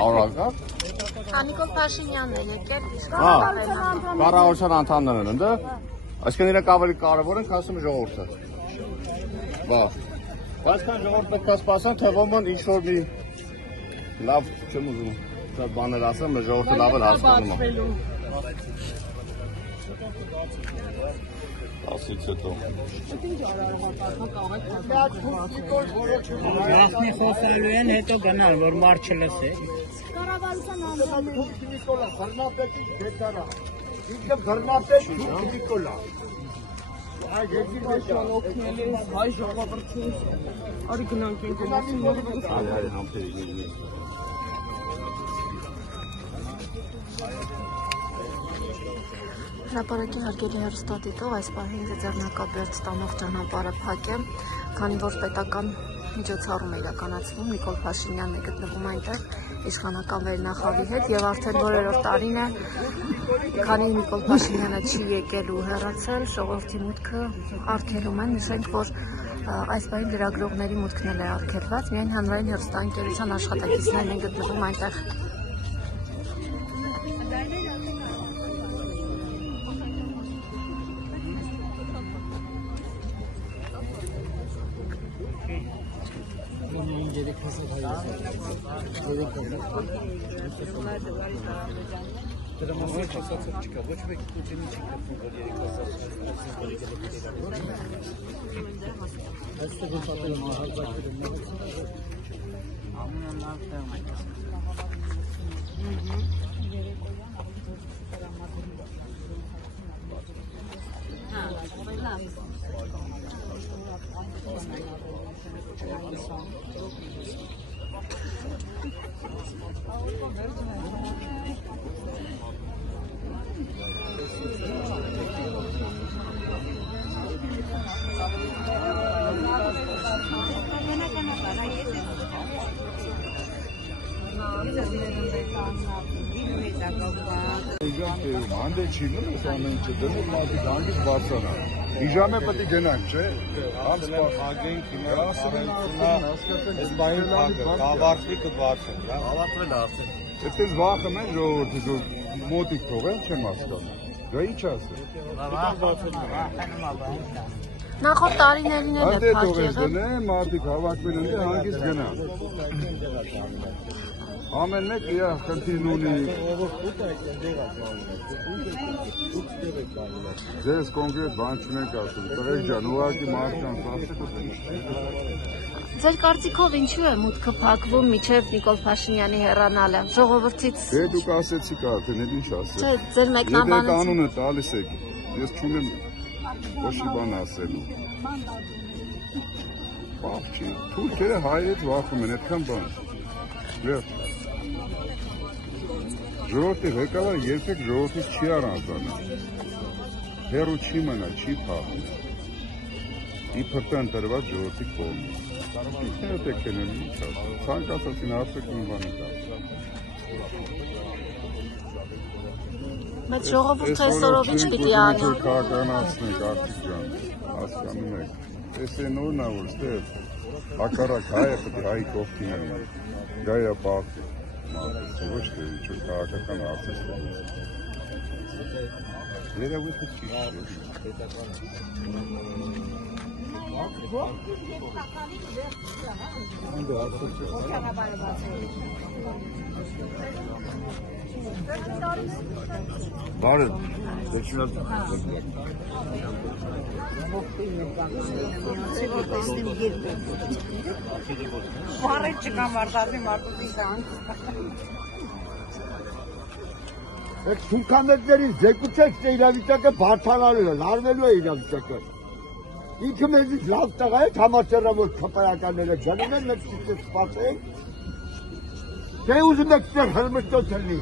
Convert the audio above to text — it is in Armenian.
Ağırlıklar? Nikol Փաշինյանն է եկել Կառավարության անդամներն են, դա։ Այսինքն իրենք ավելի կարևոր են, քան ժողովուրդը։ Բա։ Բայց քան ժողովուրդը պետք է սպասեն, թե ոմն ինչ-որ մի լավ չեմ ուզում, դա բաներ ասեմ, ժողովուրդը լավ էլ հասկանում է։ Ասից հետո։ Գախնի խոսալու են, հետո գնալ, որ մարդ չլսե։ Կառավարության անդամները Նիկոլա, Բռնապետի գետարա։ Ինքը Բռնապետ Նիկոլա։ Այ երկիրը օգնել է հայ ժողովրդին։ Արի գնանք ենք Հրապարակի հարգելի հեռուստադիտող այս պահին ձեռնակաբերդ ստանող ճանապարհը փակ է, քանի որ պետական միջոցառում է իրականացվում, Նիկոլ Փաշինյանն է գտնվում այնտեղ իշխանական վերնախավի հետ եւ արդեն որերորդ տարին է, քանի Նիկոլ Փաշինյանը չի եկել ու հեռացել, ժողովրդի մուտքը արգելում են, նշենք, որ այս պահին լրագրողների մուտքն էլ է արգելված, միայն հանրային հեռուստաընկերության աշխատակիցներն են գտնվում այնտեղ։ Անդե չի մնաց ամեն ինչը դնում մարդիկ հանդիպ բարձրանա։ Իժամը պետք է գնանք, չէ՞։ Ագենք հիմա առանցնա այս բային կավարտի կբարձր, ավարտվել արդեն։ Այդպես վախում են ժողովրդի մոտիկ թողեն, չեմ հասկանում։ Դա ինչ ասել։ Նախորդ տարիներին էլ է Անդե փակ թողեն եղել։ դնեն, մարդիկ հավաքվել են, հանգիստ գնան։ Ամեն մեկը իր խնդիրն ունի։ Ձեզ կոնկրետ բան չունենք ասում, տղեկ ջան, ուղղակի մարդկանց ասեք։ Ձեր կարծիքով ինչու է մուտքը փակվում մինչև Նիկոլ Փաշինյանի հեռանալը, ժողովրդից։ Դե դուք ասեցիք արդեն, ինչ ասել։ Չէ, ձեր մեկնաբանից։ Եթե կանոնը տալիս եք, ես չունեմ ոչ մի բան ասելու։ Բախ չի, թուրքերը հայերից վախում են, այդքան բան։ Ժողովրդի ղեկավարը երբեք ժողովրդից չի առանձնանում, հեռու չի մնա, չի փախում, իբրտը ընտրված ժողովրդի կողմից, ինքները պետք են ինչ ասել, ցանկացածին ասեք մի բան ասել։ Բայց ժողովուրդը այսօրով ինչ պիտի անի։ Քաղաքականացնենք, աղջիկ ջան, հասկանում եք, այս է նորն է, որ ստեղ հակառակ հայը պետք է հայի կողքին են, գայա պաղթի։ Ոչ թե ինչ-որ քաղաքական հարցեր։ Երևույթը ճիշտ է։ Բարև։ Բարև չկան վարտարի մարդուց կան։ Այդ թուրքամետներին զեկուցեք, թե իրավիճակը բարդանալու է, լարվելու է իրավիճակը։ Ինքը մեզից լավ տղա է, համաձեռնավոր քպայականները գնում են, մենք սպասենք, թե ուզում եք ստեղ հրմշտոց լինի։